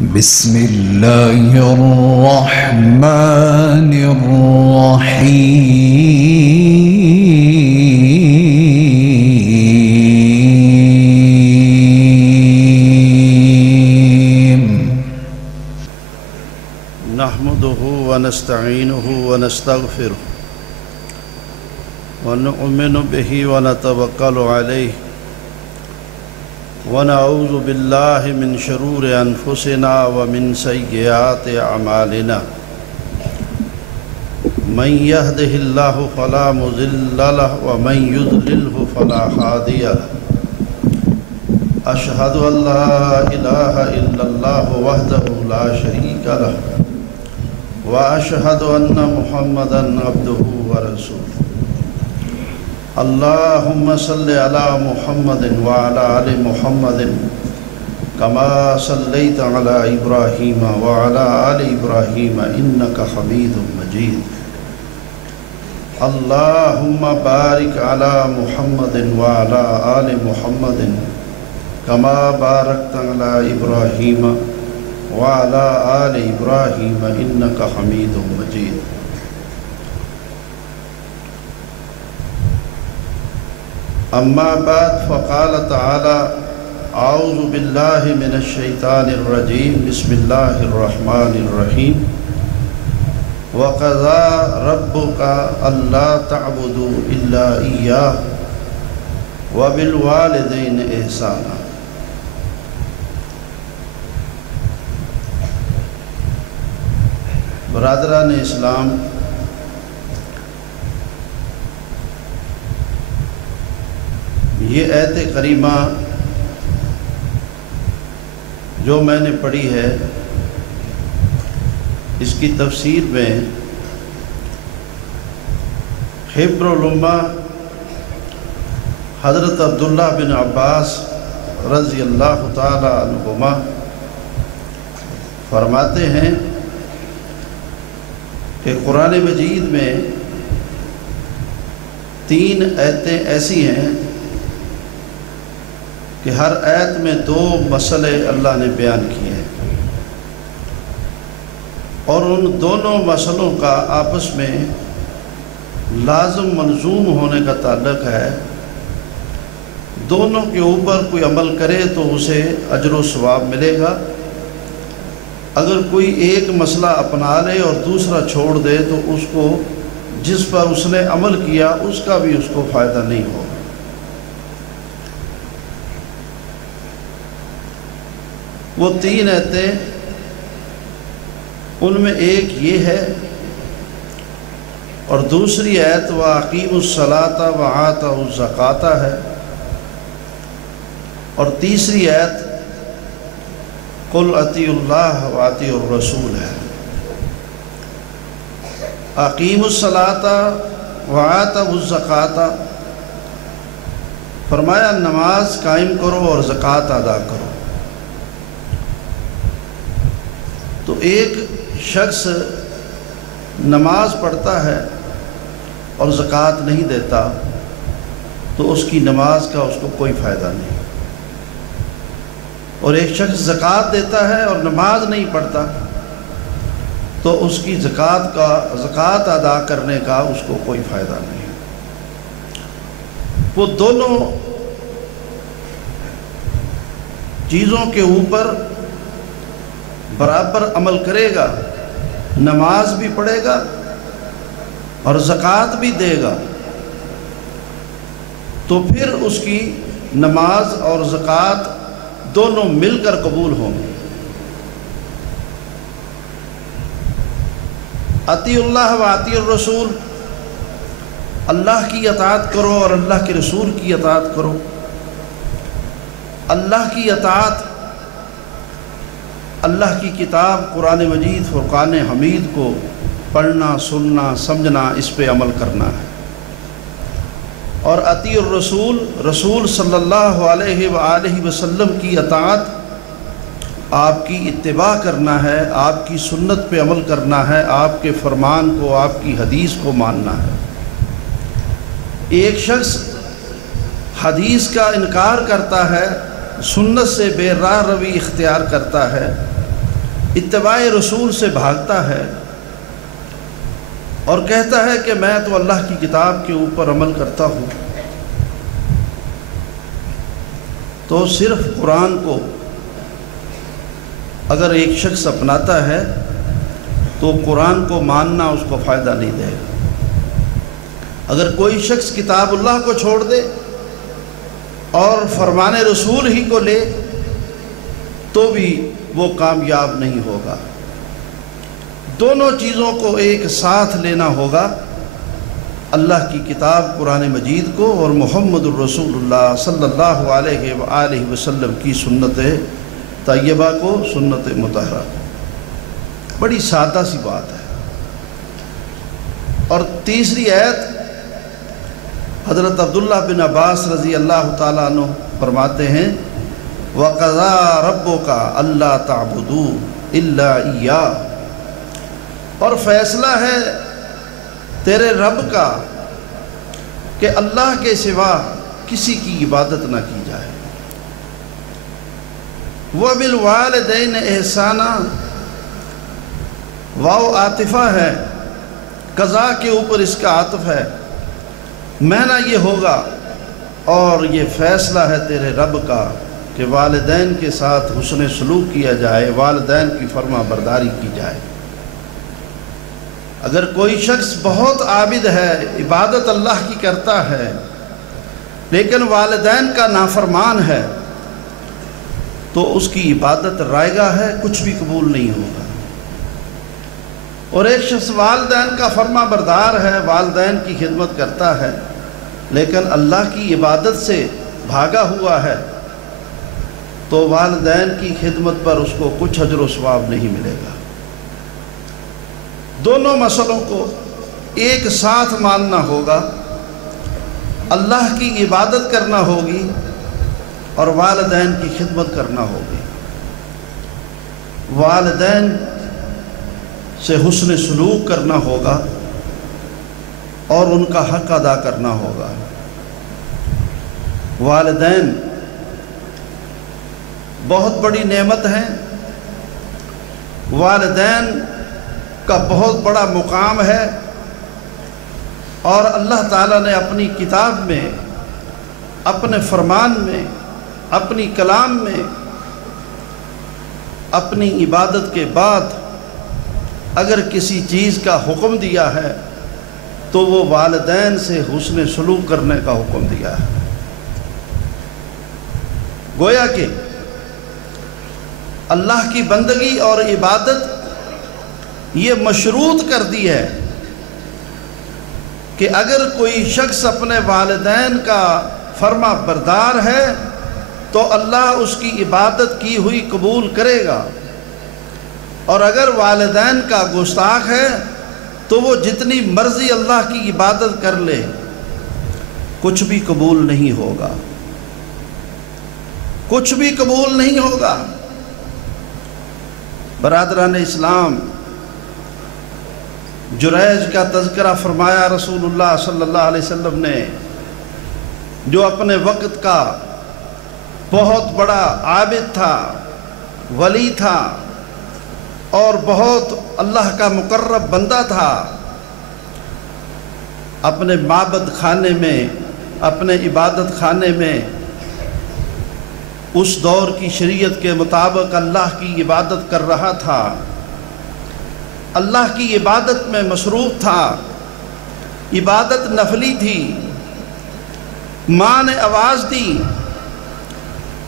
بسم الله الرحمن الرحيم نحمده ونستعينه ونستغفره ونؤمن به ونتوكل عليه ونعوذ بالله من شرور أنفسنا ومن سيئات أعمالنا من يهده الله فلا مضل له ومن يضلله فلا هادي له أشهد أن لا إله إلا الله وحده لا شريك له وأشهد أن محمدًا عبده ورسوله اللهم صل على محمد وعلى آل محمد كما صليت على إبراهيم وعلى آل إبراهيم إنك حميد مجيد اللهم بارك على محمد وعلى آل محمد كما باركت على إبراهيم وعلى آل إبراهيم إنك حميد مجيد اما بعد فقال تعالى اعوذ باللہ من الشیطان الرجیم بسم اللہ الرحمن الرحیم وقضى ربك الا تعبدوا الا اياه وبالوالدين احسانا برادران اسلام، یہ آیت کریمہ جو میں نے پڑھی ہے اس کی تفسیر میں حبر الامہ حضرت عبداللہ بن عباس رضی اللہ تعالی عنہما فرماتے ہیں کہ قرآن مجید میں 3 آیتیں ایسی ہیں کہ ہر آیت میں 2 مسئلے اللہ نے بیان کیے ہیں اور ان دونوں مسئلوں کا آپس میں لازم ملزوم ہونے کا تعلق ہے۔ دونوں کے اوپر کوئی عمل کرے تو اسے اجر و ثواب ملے گا، اگر کوئی ایک مسئلہ اپنا لے اور دوسرا چھوڑ دے تو اس کو جس پر اس نے عمل کیا اس کا بھی اس کو فائدہ نہیں ہوگا۔ وہ 3 آیتیں، ان میں ایک یہ ہے اور دوسری آیت وَأَقِیمُوا الصَّلَاةَ وَآتَوُا الزَّکَاةَ ہے اور تیسری آیت قُلْ اطیعوا اللَّهَ وَاطیعوا الرَّسُولَ ہے۔ اقیموا الصَّلَاةَ وَآتَوُا الزَّکَاةَ فرمایا نماز قائم کرو اور زکوٰۃ ادا کرو۔ تو ایک شخص نماز پڑھتا ہے اور زکوٰۃ نہیں دیتا تو اس کی نماز کا اس کو کوئی فائدہ نہیں، اور ایک شخص زکوٰۃ دیتا ہے اور نماز نہیں پڑھتا تو اس کی زکوٰۃ ادا کرنے کا اس کو کوئی فائدہ نہیں۔ وہ دونوں چیزوں کے اوپر برابر عمل کرے گا، نماز بھی پڑھے گا اور زکوٰۃ بھی دے گا، تو پھر اس کی نماز اور زکوٰۃ دونوں مل کر قبول ہوں گے۔ اطیعوا اللہ واطیعوا الرسول، اللہ کی اطاعت کرو اور اللہ کے رسول کی اطاعت کرو۔ اللہ کی اطاعت اللہ کی کتاب قرآن مجید فرقان حمید کو پڑھنا، سننا، سمجھنا، اس پہ عمل کرنا ہے، اور اطیعوا الرسول، رسول صلی اللہ علیہ وآلہ وسلم کی اطاعت، آپ کی اتباع کرنا ہے، آپ کی سنت پہ عمل کرنا ہے، آپ کے فرمان کو، آپ کی حدیث کو ماننا ہے۔ ایک شخص حدیث کا انکار کرتا ہے، سنت سے بے راہ روی اختیار کرتا ہے، اتباع رسول سے بھاگتا ہے اور کہتا ہے کہ میں تو اللہ کی کتاب کے اوپر عمل کرتا ہوں، تو صرف قرآن کو اگر ایک شخص اپناتا ہے تو قرآن کو ماننا اس کو فائدہ نہیں دے گا۔ اگر کوئی شخص کتاب اللہ کو چھوڑ دے اور فرمان رسول ہی کو لے تو بھی وہ کامیاب نہیں ہوگا۔ دونوں چیزوں کو ایک ساتھ لینا ہوگا، اللہ کی کتاب قرآن مجید کو اور محمد الرسول اللہ صلی اللہ علیہ وآلہ وسلم کی سنت طیبہ کو، سنت مطہرہ کو۔ بڑی سادہ سی بات ہے۔ اور تیسری آیت حضرت عبداللہ بن عباس رضی اللہ تعالیٰ عنہ فرماتے ہیں وَقَضَىٰ رَبُّكَ أَلَّا تَعْبُدُوا إِلَّا إِيَّاهُ، اور فیصلہ ہے تیرے رب کا کہ اللہ کے سوا کسی کی عبادت نہ کی جائے۔ وَبِالْوَالِدَيْنِ إِحْسَانًا، واو عاطفہ ہے، قضاء کے اوپر اس کا عطف ہے، معنی یہ ہوگا اور یہ فیصلہ ہے تیرے رب کا کہ والدین کے ساتھ حسن سلوک کیا جائے، والدین کی فرما برداری کی جائے۔ اگر کوئی شخص بہت عابد ہے، عبادت اللہ کی کرتا ہے، لیکن والدین کا نافرمان ہے تو اس کی عبادت رائگاں ہے، کچھ بھی قبول نہیں ہوگا۔ اور ایک شخص والدین کا فرما بردار ہے، والدین کی خدمت کرتا ہے، لیکن اللہ کی عبادت سے بھاگا ہوا ہے تو والدین کی خدمت پر اس کو کچھ اجر و ثواب نہیں ملے گا۔ دونوں مسئلوں کو ایک ساتھ ماننا ہوگا، اللہ کی عبادت کرنا ہوگی اور والدین کی خدمت کرنا ہوگی۔ والدین سے حسن سلوک کرنا ہوگا اور ان کا حق ادا کرنا ہوگا۔ والدین بہت بڑی نعمت ہیں، والدین کا بہت بڑا مقام ہے، اور اللہ تعالیٰ نے اپنی کتاب میں، اپنے فرمان میں، اپنی کلام میں، اپنی عبادت کے بعد اگر کسی چیز کا حکم دیا ہے تو وہ والدین سے حسن سلوک کرنے کا حکم دیا ہے۔ گویا کہ اللہ کی بندگی اور عبادت یہ مشروط کر دی ہے کہ اگر کوئی شخص اپنے والدین کا فرما بردار ہے تو اللہ اس کی عبادت کی ہوئی قبول کرے گا، اور اگر والدین کا گستاخ ہے تو وہ جتنی مرضی اللہ کی عبادت کر لے کچھ بھی قبول نہیں ہوگا، کچھ بھی قبول نہیں ہوگا۔ برادران اسلام، جریج کا تذکرہ فرمایا رسول اللہ صلی اللہ علیہ وسلم نے، جو اپنے وقت کا بہت بڑا عابد تھا، ولی تھا اور بہت اللہ کا مقرب بندہ تھا۔ اپنے معبد خانے میں، اپنے عبادت خانے میں اس دور کی شریعت کے مطابق اللہ کی عبادت کر رہا تھا، اللہ کی عبادت میں مصروف تھا، عبادت نفلی تھی۔ ماں نے آواز دی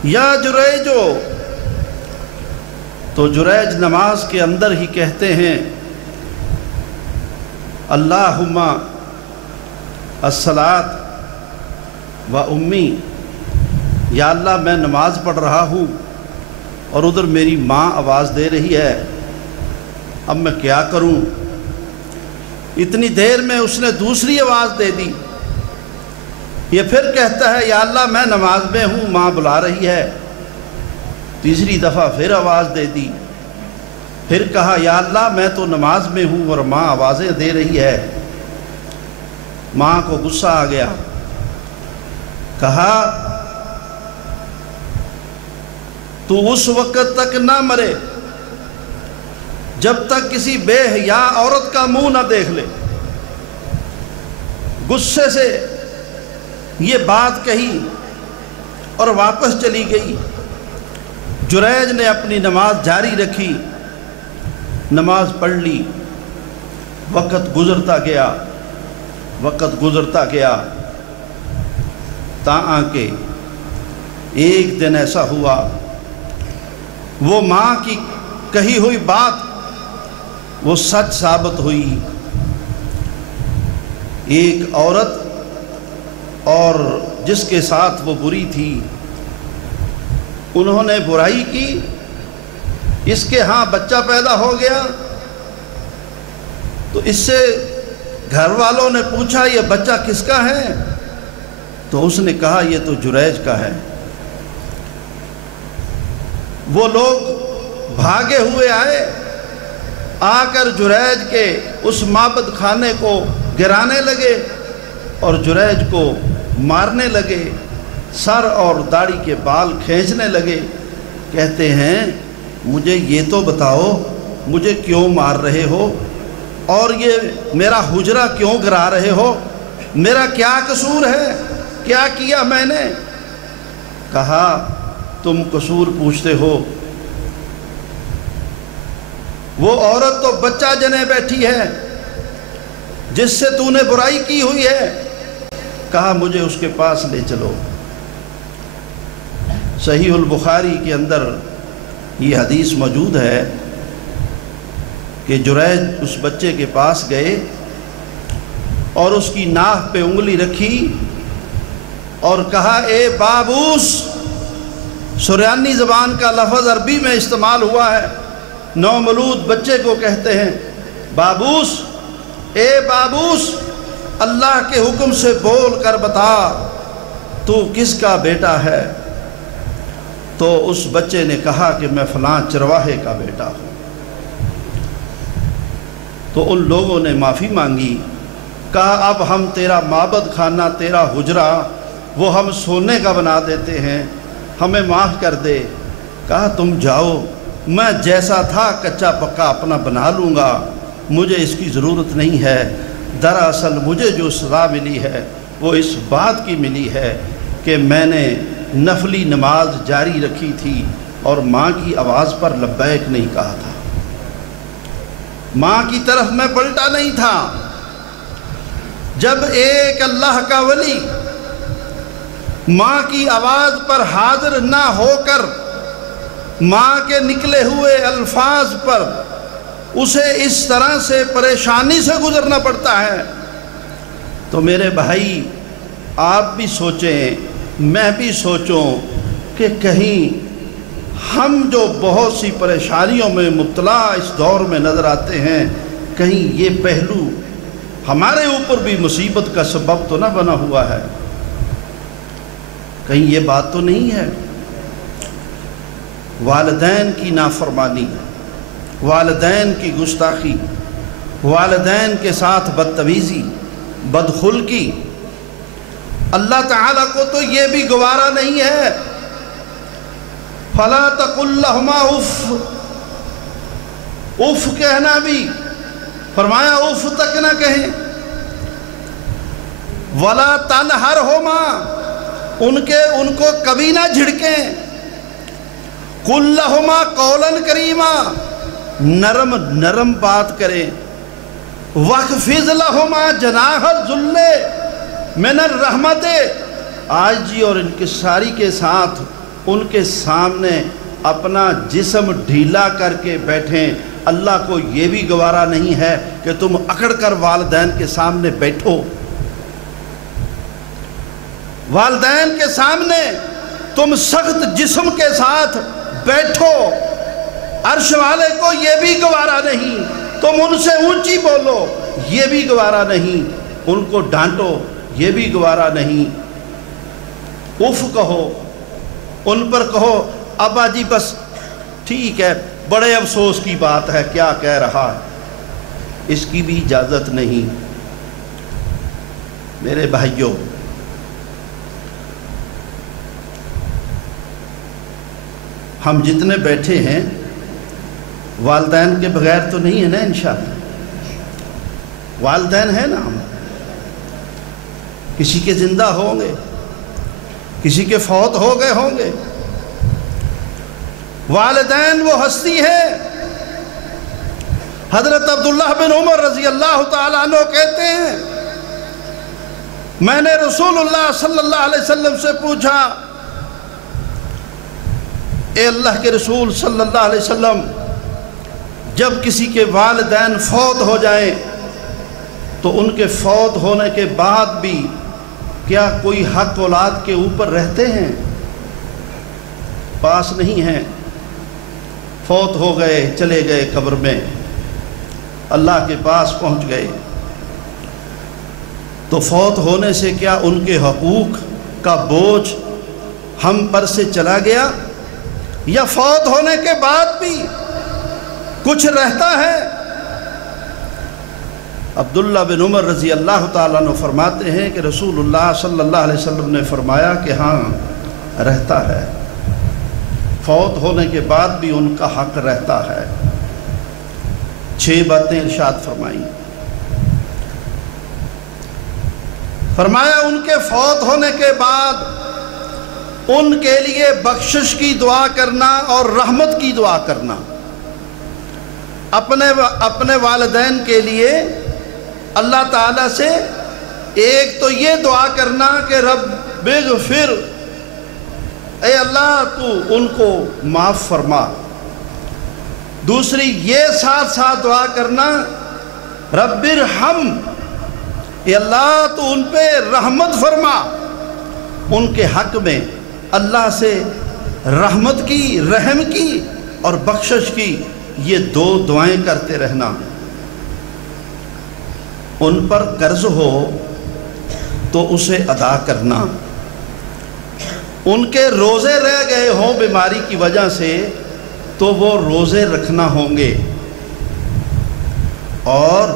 یا جریجو، تو جریج نماز کے اندر ہی کہتے ہیں اللہم الصلاۃ و امی، یا اللہ میں نماز پڑھ رہا ہوں اور ادھر میری ماں آواز دے رہی ہے، اب میں کیا کروں؟ اتنی دیر میں اس نے دوسری آواز دے دی، یہ پھر کہتا ہے یا اللہ میں نماز میں ہوں، ماں بلا رہی ہے، تیسری دفعہ پھر آواز دے دی، پھر کہا یا اللہ میں تو نماز میں ہوں اور ماں آوازیں دے رہی ہے۔ ماں کو غصہ آ گیا، کہا تو اس وقت تک نہ مرے جب تک کسی بے حیا عورت کا منہ نہ دیکھ لے۔ غصے سے یہ بات کہی اور واپس چلی گئی۔ جریج نے اپنی نماز جاری رکھی، نماز پڑھ لی۔ وقت گزرتا گیا تاں کہ ایک دن ایسا ہوا، وہ ماں کی کہی ہوئی بات وہ سچ ثابت ہوئی۔ ایک عورت اور جس کے ساتھ وہ بری تھی، انہوں نے برائی کی، اس کے ہاں بچہ پیدا ہو گیا تو اس سے گھر والوں نے پوچھا یہ بچہ کس کا ہے؟ تو اس نے کہا یہ تو جریج کا ہے۔ وہ لوگ بھاگے ہوئے آئے، آ کر جریج کے اس معبد خانے کو گرانے لگے اور جریج کو مارنے لگے، سر اور داڑھی کے بال کھینچنے لگے۔ کہتے ہیں مجھے یہ تو بتاؤ مجھے کیوں مار رہے ہو اور یہ میرا حجرہ کیوں گرا رہے ہو؟ میرا کیا قصور ہے؟ کیا کیا میں نے؟ کہا تم قصور پوچھتے ہو، وہ عورت تو بچہ جنے بیٹھی ہے جس سے تو نے برائی کی ہوئی ہے۔ کہا مجھے اس کے پاس لے چلو۔ صحیح البخاری کے اندر یہ حدیث موجود ہے کہ جریج اس بچے کے پاس گئے اور اس کی ناک پہ انگلی رکھی اور کہا اے بابوس، سریانی زبان کا لفظ عربی میں استعمال ہوا ہے، نومولود بچے کو کہتے ہیں بابوس، اے بابوس، اللہ کے حکم سے بول کر بتا تو کس کا بیٹا ہے؟ تو اس بچے نے کہا کہ میں فلاں چرواہے کا بیٹا ہوں۔ تو ان لوگوں نے معافی مانگی، کہا اب ہم تیرا معبد خانہ، تیرا حجرہ وہ ہم سونے کا بنا دیتے ہیں، ہمیں معاف کر دے۔ کہا تم جاؤ، میں جیسا تھا کچا پکا اپنا بنا لوں گا، مجھے اس کی ضرورت نہیں ہے۔ دراصل مجھے جو سزا ملی ہے وہ اس بات کی ملی ہے کہ میں نے نفلی نماز جاری رکھی تھی اور ماں کی آواز پر لبیک نہیں کہا تھا، ماں کی طرف میں پلٹا نہیں تھا۔ جب ایک اللہ کا ولی ماں کی آواز پر حاضر نہ ہو کر ماں کے نکلے ہوئے الفاظ پر اسے اس طرح سے پریشانی سے گزرنا پڑتا ہے تو میرے بھائی آپ بھی سوچیں، میں بھی سوچوں کہ کہیں ہم جو بہت سی پریشانیوں میں مبتلا اس دور میں نظر آتے ہیں، کہیں یہ پہلو ہمارے اوپر بھی مصیبت کا سبب تو نہ بنا ہوا ہے؟ کہیں یہ بات تو نہیں ہے؟ والدین کی نافرمانی، والدین کی گستاخی، والدین کے ساتھ بدتمیزی، بدخلقی، اللہ تعالیٰ کو تو یہ بھی گوارا نہیں ہے۔ فَلَا تَقُلْ لَهُمَا اُفْ، اف کہنا بھی فرمایا اف تک نہ کہیں۔ وَلَا تَنْهَرْهُمَا، ان کو کبھی نہ جھڑکیں۔ قُلْ لَهُمَا قَوْلًا كَرِيمًا، نرم نرم بات کریں۔ وَاخْفِضْ لَهُمَا جَنَاحَ الذُّلِّ مِنَ الرَّحْمَةِ، آج جی اور انکساری کے ساتھ ان کے سامنے اپنا جسم ڈھیلا کر کے بیٹھیں۔ اللہ کو یہ بھی گوارا نہیں ہے کہ تم اکڑ کر والدین کے سامنے بیٹھو، والدین کے سامنے تم سخت جسم کے ساتھ بیٹھو۔ عرش والے کو یہ بھی گوارا نہیں، تم ان سے اونچی بولو، یہ بھی گوارا نہیں، ان کو ڈانٹو، یہ بھی گوارا نہیں۔ اف کہو، ان پر کہو ابا جی بس ٹھیک ہے، بڑے افسوس کی بات ہے، کیا کہہ رہا ہے، اس کی بھی اجازت نہیں۔ میرے بھائیوں، ہم جتنے بیٹھے ہیں والدین کے بغیر تو نہیں ہے نا انشاءاللہ؟ والدین ہیں نا ہم، کسی کے زندہ ہوں گے، کسی کے فوت ہو گئے ہوں گے۔ والدین وہ ہستی ہے۔ حضرت عبداللہ بن عمر رضی اللہ تعالیٰ عنہ کہتے ہیں میں نے رسول اللہ صلی اللہ علیہ وسلم سے پوچھا، اے اللہ کے رسول صلی اللہ علیہ وسلم، جب کسی کے والدین فوت ہو جائیں تو ان کے فوت ہونے کے بعد بھی کیا کوئی حق اولاد کے اوپر رہتے ہیں؟ پاس نہیں ہیں، فوت ہو گئے، چلے گئے قبر میں، اللہ کے پاس پہنچ گئے، تو فوت ہونے سے کیا ان کے حقوق کا بوجھ ہم پر سے چلا گیا، یا فوت ہونے کے بعد بھی کچھ رہتا ہے؟ عبداللہ بن عمر رضی اللہ تعالیٰ عنہ فرماتے ہیں کہ رسول اللہ صلی اللہ علیہ وسلم نے فرمایا کہ ہاں رہتا ہے، فوت ہونے کے بعد بھی ان کا حق رہتا ہے۔ 6 باتیں ارشاد فرمائیں۔ فرمایا ان کے فوت ہونے کے بعد ان کے لیے بخشش کی دعا کرنا اور رحمت کی دعا کرنا، اپنے والدین کے لیے اللہ تعالیٰ سے ایک تو یہ دعا کرنا کہ رب اغفر، اے اللہ تو ان کو معاف فرما۔ دوسری یہ ساتھ ساتھ دعا کرنا رب ارحم، اے اللہ تو ان پہ رحمت فرما۔ ان کے حق میں اللہ سے رحمت کی، رحم کی اور بخشش کی یہ 2 دعائیں کرتے رہنا۔ ان پر قرض ہو تو اسے ادا کرنا، ان کے روزے رہ گئے ہوں بیماری کی وجہ سے تو وہ روزے رکھنا ہوں گے، اور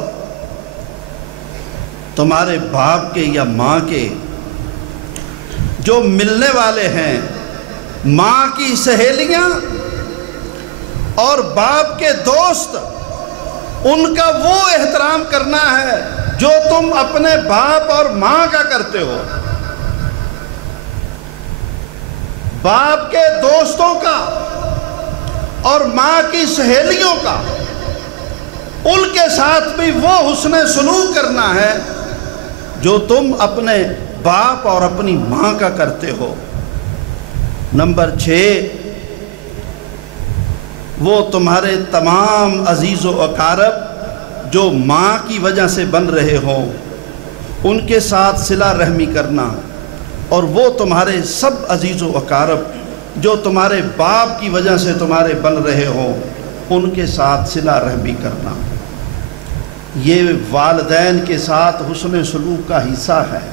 تمہارے باپ کے یا ماں کے جو ملنے والے ہیں، ماں کی سہیلیاں اور باپ کے دوست، ان کا وہ احترام کرنا ہے جو تم اپنے باپ اور ماں کا کرتے ہو۔ باپ کے دوستوں کا اور ماں کی سہیلیوں کا، ان کے ساتھ بھی وہ حسن سلوک کرنا ہے جو تم اپنے باپ اور اپنی ماں کا کرتے ہو۔ نمبر 6، وہ تمہارے تمام عزیز و اقارب جو ماں کی وجہ سے بن رہے ہوں، ان کے ساتھ صلہ رحمی کرنا، اور وہ تمہارے سب عزیز و اقارب جو تمہارے باپ کی وجہ سے تمہارے بن رہے ہوں، ان کے ساتھ صلہ رحمی کرنا۔ یہ والدین کے ساتھ حسن سلوک کا حصہ ہے،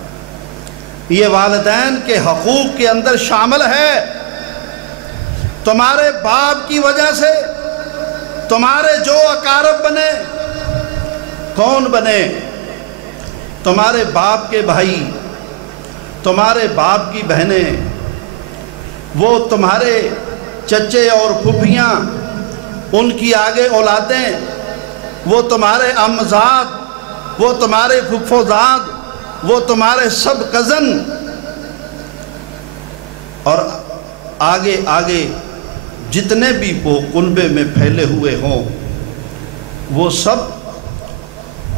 یہ والدین کے حقوق کے اندر شامل ہے۔ تمہارے باپ کی وجہ سے تمہارے جو اقارب بنے، کون بنے؟ تمہارے باپ کے بھائی، تمہارے باپ کی بہنیں، وہ تمہارے چچے اور پھوپھیاں، ان کی آگے اولادیں، وہ تمہارے عمزاد، وہ تمہارے پھپھوزاد، وہ تمہارے سب کزن، اور آگے آگے جتنے بھی وہ کنبے میں پھیلے ہوئے ہوں، وہ سب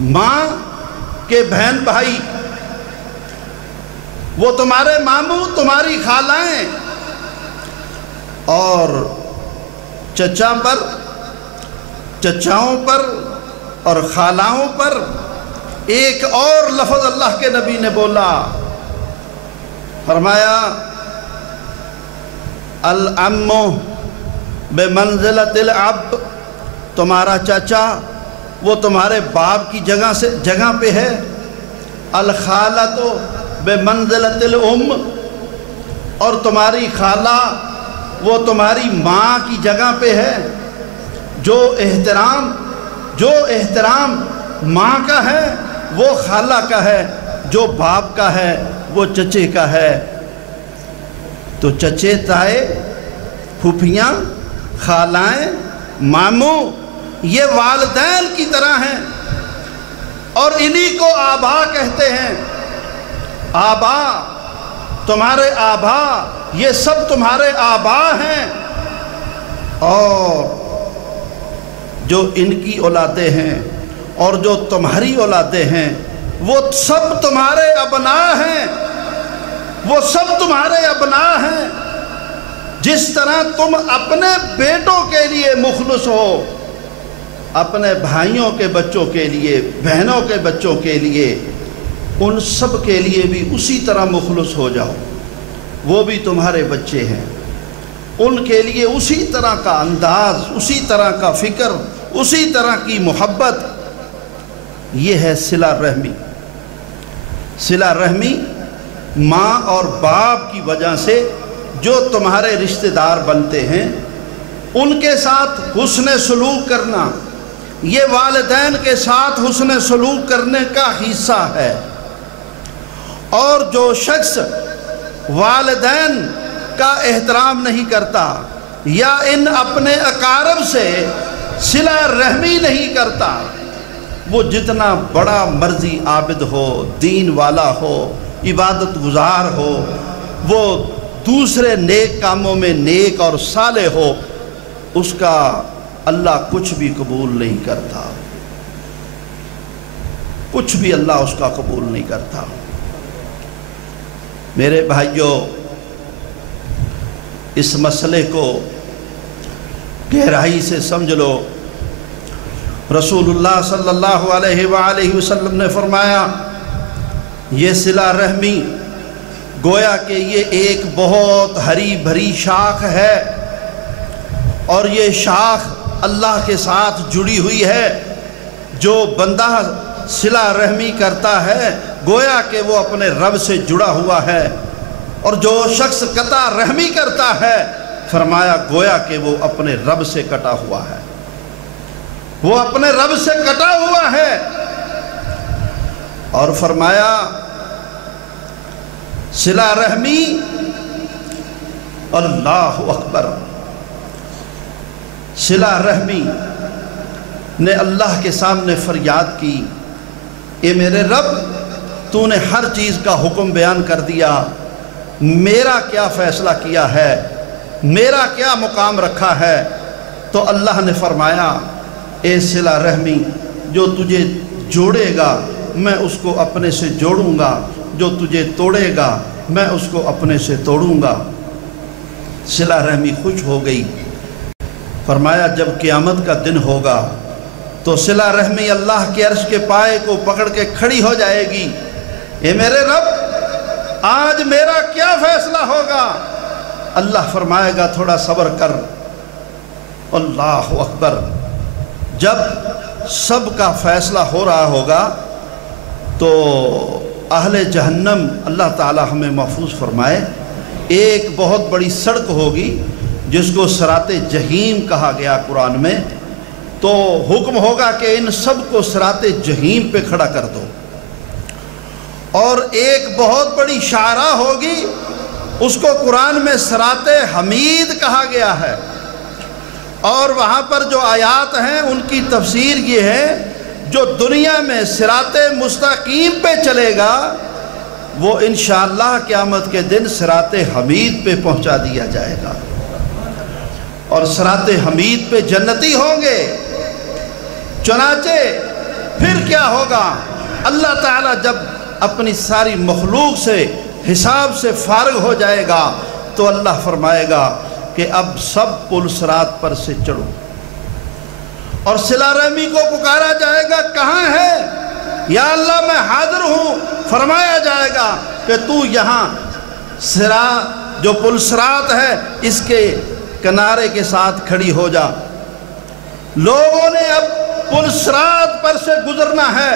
ماں کے بہن بھائی، وہ تمہارے ماموں، تمہاری خالائیں، اور چچا پر، چچاؤں پر اور خالاؤں پر ایک اور لفظ اللہ کے نبی نے بولا، فرمایا العم بمنزلۃ الاب، تمہارا چاچا وہ تمہارے باپ کی جگہ پہ ہے۔ الخالۃ بمنزلۃ الام، اور تمہاری خالہ وہ تمہاری ماں کی جگہ پہ ہے۔ جو احترام ماں کا ہے وہ خالہ کا ہے، جو باپ کا ہے وہ چچے کا ہے۔ تو چچے تائے، پھوپھیاں، خالائیں ماموں یہ والدین کی طرح ہیں، اور انہی کو آبا کہتے ہیں۔ آبا، تمہارے آبا، یہ سب تمہارے آبا ہیں، اور جو ان کی اولادیں ہیں اور جو تمہاری اولادیں ہیں وہ سب تمہارے ابناء ہیں، وہ سب تمہارے ابناء ہیں۔ جس طرح تم اپنے بیٹوں کے لیے مخلص ہو، اپنے بھائیوں کے بچوں کے لیے، بہنوں کے بچوں کے لیے، ان سب کے لیے بھی اسی طرح مخلص ہو جاؤ۔ وہ بھی تمہارے بچے ہیں، ان کے لیے اسی طرح کا انداز، اسی طرح کا فکر، اسی طرح کی محبت۔ یہ ہے صلہ رحمی۔ صلہ رحمی ماں اور باپ کی وجہ سے جو تمہارے رشتہ دار بنتے ہیں ان کے ساتھ حسن سلوک کرنا، یہ والدین کے ساتھ حسن سلوک کرنے کا حصہ ہے۔ اور جو شخص والدین کا احترام نہیں کرتا یا ان اپنے اقارب سے صلہ رحمی نہیں کرتا، وہ جتنا بڑا مرضی عابد ہو، دین والا ہو، عبادت گزار ہو، وہ دوسرے نیک کاموں میں نیک اور صالح ہو، اس کا اللہ کچھ بھی قبول نہیں کرتا، کچھ بھی اللہ اس کا قبول نہیں کرتا۔ میرے بھائیوں، اس مسئلے کو گہرائی سے سمجھ لو۔ رسول اللہ صلی اللہ علیہ وآلہ وسلم نے فرمایا، یہ صلہ رحمی گویا کہ یہ ایک بہت ہری بھری شاخ ہے، اور یہ شاخ اللہ کے ساتھ جڑی ہوئی ہے۔ جو بندہ صلہ رحمی کرتا ہے گویا کہ وہ اپنے رب سے جڑا ہوا ہے، اور جو شخص قطع رحمی کرتا ہے فرمایا گویا کہ وہ اپنے رب سے کٹا ہوا ہے، وہ اپنے رب سے کٹا ہوا ہے۔ اور فرمایا صلہ رحمی، اللہ اکبر، صلہ رحمی نے اللہ کے سامنے فریاد کی، اے میرے رب، تو نے ہر چیز کا حکم بیان کر دیا، میرا کیا فیصلہ کیا ہے، میرا کیا مقام رکھا ہے؟ تو اللہ نے فرمایا، اے صلہ رحمی، جو تجھے جوڑے گا میں اس کو اپنے سے جوڑوں گا، جو تجھے توڑے گا میں اس کو اپنے سے توڑوں گا۔ صلہ رحمی خوش ہو گئی۔ فرمایا جب قیامت کا دن ہوگا تو صلہ رحمی اللہ کے عرش کے پائے کو پکڑ کے کھڑی ہو جائے گی، اے میرے رب، آج میرا کیا فیصلہ ہوگا؟ اللہ فرمائے گا تھوڑا صبر کر۔ اللہ اکبر۔ جب سب کا فیصلہ ہو رہا ہوگا تو اہل جہنم، اللہ تعالی ہمیں محفوظ فرمائے، ایک بہت بڑی سڑک ہوگی جس کو صراط جہیم کہا گیا قرآن میں، تو حکم ہوگا کہ ان سب کو صراط جہیم پہ کھڑا کر دو، اور ایک بہت بڑی شاہراہ ہوگی، اس کو قرآن میں صراط حمید کہا گیا ہے، اور وہاں پر جو آیات ہیں ان کی تفسیر یہ ہے، جو دنیا میں صراط مستقیم پہ چلے گا وہ انشاءاللہ قیامت کے دن صراط حمید پہ پہنچا دیا جائے گا، اور صراط حمید پہ جنتی ہوں گے۔ چنانچہ پھر کیا ہوگا؟ اللہ تعالیٰ جب اپنی ساری مخلوق سے حساب سے فارغ ہو جائے گا تو اللہ فرمائے گا کہ اب سب پل صراط پر سے چڑھو، اور صلہ رحمی کو پکارا جائے گا، کہاں ہے؟ یا اللہ میں حاضر ہوں۔ فرمایا جائے گا کہ تو یہاں صراط، جو پل صراط ہے اس کے کنارے کے ساتھ کھڑی ہو جا۔ لوگوں نے اب پل صراط پر سے گزرنا ہے،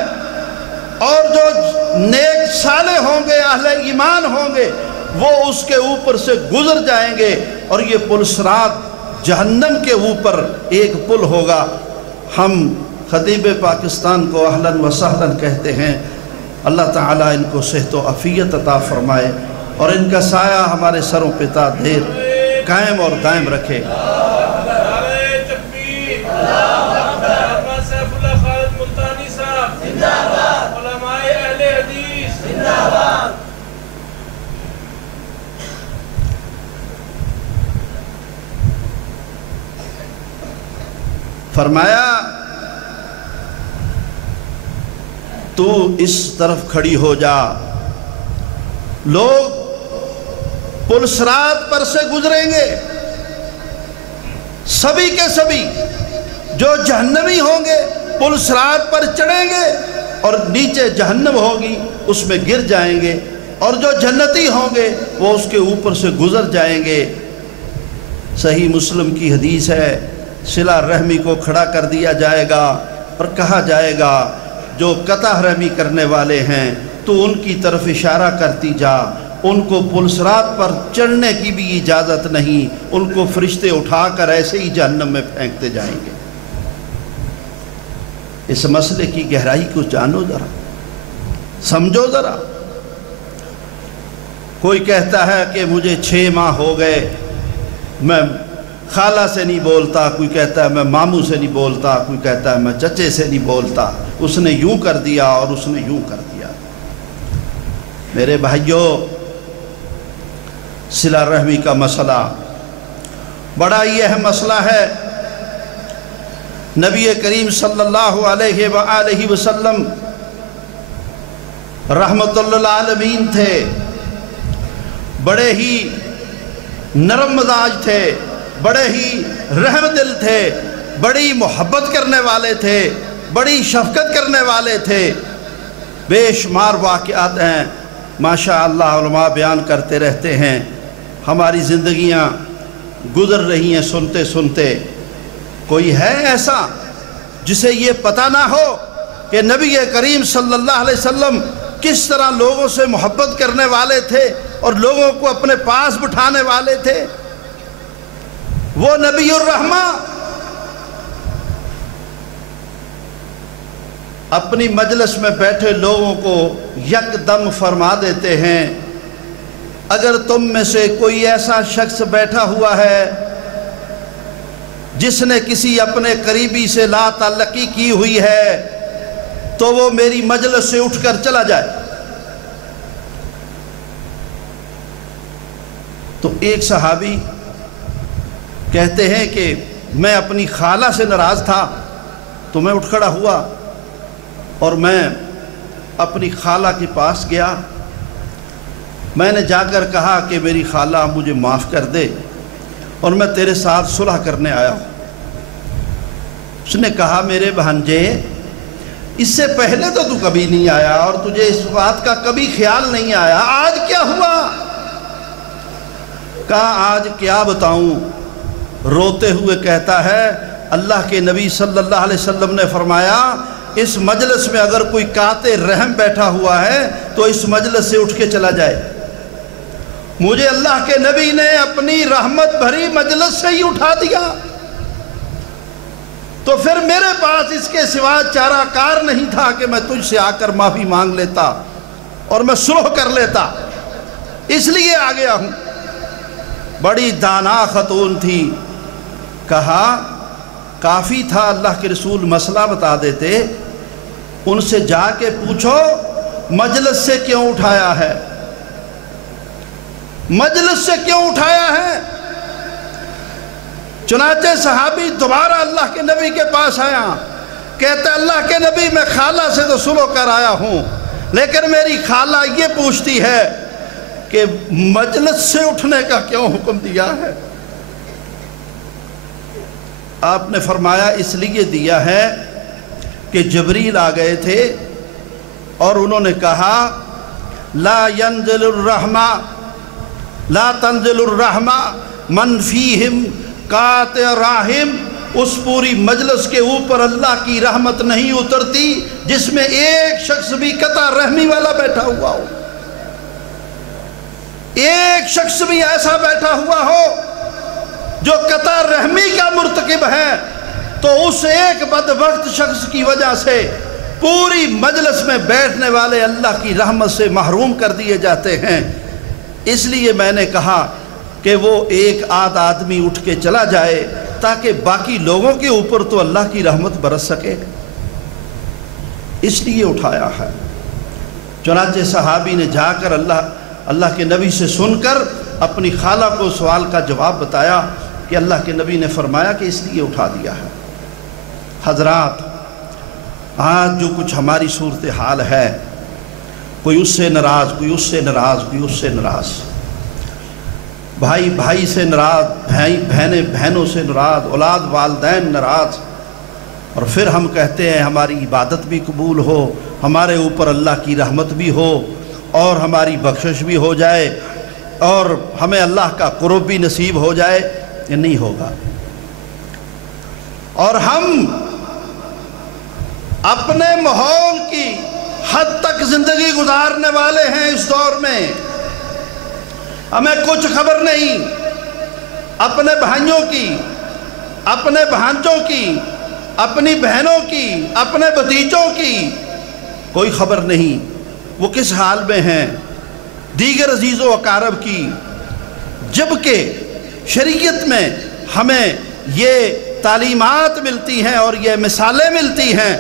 اور جو نیک صالح ہوں گے، اہل ایمان ہوں گے، وہ اس کے اوپر سے گزر جائیں گے، اور یہ پل صراط جہنم کے اوپر ایک پل ہوگا۔ ہم خطیب پاکستان کو اہلاً و سہلاً کہتے ہیں، اللہ تعالیٰ ان کو صحت و عافیت عطا فرمائے، اور ان کا سایہ ہمارے سروں پہ تا دیر قائم اور دائم رکھے۔ فرمایا تو اس طرف کھڑی ہو جا، لوگ پل صراط پر سے گزریں گے، سبھی کے سبھی جو جہنمی ہوں گے پل صراط پر چڑھیں گے اور نیچے جہنم ہوگی اس میں گر جائیں گے، اور جو جنتی ہوں گے وہ اس کے اوپر سے گزر جائیں گے۔ صحیح مسلم کی حدیث ہے، صلہ رحمی کو کھڑا کر دیا جائے گا اور کہا جائے گا جو قطع رحمی کرنے والے ہیں تو ان کی طرف اشارہ کرتی جا، ان کو پل صراط پر چڑھنے کی بھی اجازت نہیں، ان کو فرشتے اٹھا کر ایسے ہی جہنم میں پھینکتے جائیں گے۔ اس مسئلے کی گہرائی کو جانو ذرا، سمجھو ذرا۔ کوئی کہتا ہے کہ مجھے 6 ماہ ہو گئے میں خالہ سے نہیں بولتا، کوئی کہتا ہے میں ماموں سے نہیں بولتا، کوئی کہتا ہے میں چچے سے نہیں بولتا، اس نے یوں کر دیا اور اس نے یوں کر دیا۔ میرے بھائیوں، صلہ رحمی کا مسئلہ بڑا ہی اہم مسئلہ ہے۔ نبی کریم صلی اللہ علیہ وآلہ وسلم رحمت للعالمین تھے، بڑے ہی نرم مزاج تھے، بڑے ہی رحم دل تھے، بڑی محبت کرنے والے تھے، بڑی شفقت کرنے والے تھے۔ بے شمار واقعات ہیں، ماشاءاللہ علماء بیان کرتے رہتے ہیں، ہماری زندگیاں گزر رہی ہیں سنتے سنتے۔ کوئی ہے ایسا جسے یہ پتہ نہ ہو کہ نبی کریم صلی اللہ علیہ وسلم کس طرح لوگوں سے محبت کرنے والے تھے اور لوگوں کو اپنے پاس بٹھانے والے تھے؟ وہ نبی الرحمہ اپنی مجلس میں بیٹھے لوگوں کو یک دم فرما دیتے ہیں، اگر تم میں سے کوئی ایسا شخص بیٹھا ہوا ہے جس نے کسی اپنے قریبی سے لا تعلقی کی ہوئی ہے تو وہ میری مجلس سے اٹھ کر چلا جائے۔ تو ایک صحابی کہتے ہیں کہ میں اپنی خالہ سے ناراض تھا تو میں اٹھ کھڑا ہوا اور میں اپنی خالہ کے پاس گیا، میں نے جا کر کہا کہ میری خالہ مجھے معاف کر دے اور میں تیرے ساتھ صلح کرنے آیا ہوں۔ اس نے کہا میرے بھانجے اس سے پہلے تو کبھی نہیں آیا اور تجھے اس بات کا کبھی خیال نہیں آیا، آج کیا ہوا؟ کہا آج کیا بتاؤں؟ روتے ہوئے کہتا ہے اللہ کے نبی صلی اللہ علیہ وسلم نے فرمایا اس مجلس میں اگر کوئی قاطع رحم بیٹھا ہوا ہے تو اس مجلس سے اٹھ کے چلا جائے۔ مجھے اللہ کے نبی نے اپنی رحمت بھری مجلس سے ہی اٹھا دیا، تو پھر میرے پاس اس کے سوا چارہ کار نہیں تھا کہ میں تجھ سے آ کر معافی مانگ لیتا اور میں صلح کر لیتا، اس لیے آ گیا ہوں۔ بڑی دانا خاتون تھی، کہا کافی تھا اللہ کے رسول مسئلہ بتا دیتے، ان سے جا کے پوچھو مجلس سے کیوں اٹھایا ہے، مجلس سے کیوں اٹھایا ہے؟ چنانچہ صحابی دوبارہ اللہ کے نبی کے پاس آیا، کہتا اللہ کے نبی میں خالہ سے تو صلح کر آیا ہوں لیکن میری خالہ یہ پوچھتی ہے کہ مجلس سے اٹھنے کا کیوں حکم دیا ہے؟ آپ نے فرمایا اس لیے دیا ہے کہ جبریل آ گئے تھے اور انہوں نے کہا لا ينزل الرحمہ لا تنزل الرحمہ من فیہم قاطع رحم، اس پوری مجلس کے اوپر اللہ کی رحمت نہیں اترتی جس میں ایک شخص بھی قطع رحمی والا بیٹھا ہوا ہو، ایک شخص بھی ایسا بیٹھا ہوا ہو جو قطع رحمی کا مرتکب ہے تو اس ایک بدبخت شخص کی وجہ سے پوری مجلس میں بیٹھنے والے اللہ کی رحمت سے محروم کر دیے جاتے ہیں۔ اس لیے میں نے کہا کہ وہ ایک آدھ آدمی اٹھ کے چلا جائے تاکہ باقی لوگوں کے اوپر تو اللہ کی رحمت برس سکے، اس لیے اٹھایا ہے۔ چنانچہ صحابی نے جا کر اللہ کے نبی سے سن کر اپنی خالہ کو سوال کا جواب بتایا کہ اللہ کے نبی نے فرمایا کہ اس لیے اٹھا دیا ہے۔ حضرات، آج جو کچھ ہماری صورتحال ہے، کوئی اس سے ناراض، کوئی اس سے ناراض، کوئی اس سے ناراض، بھائی بھائی سے ناراض، بہنیں بہنوں سے ناراض، اولاد والدین ناراض، اور پھر ہم کہتے ہیں ہماری عبادت بھی قبول ہو، ہمارے اوپر اللہ کی رحمت بھی ہو، اور ہماری بخشش بھی ہو جائے، اور ہمیں اللہ کا قرب بھی نصیب ہو جائے۔ یہ نہیں ہوگا۔ اور ہم اپنے ماحول کی حد تک زندگی گزارنے والے ہیں اس دور میں، ہمیں کچھ خبر نہیں اپنے بھائیوں کی، اپنے بھانجوں کی، اپنی بہنوں کی، اپنے بھتیجوں کی کوئی خبر نہیں، وہ کس حال میں ہیں، دیگر عزیز و اقارب کی، جبکہ شریعت میں ہمیں یہ تعلیمات ملتی ہیں اور یہ مثالیں ملتی ہیں۔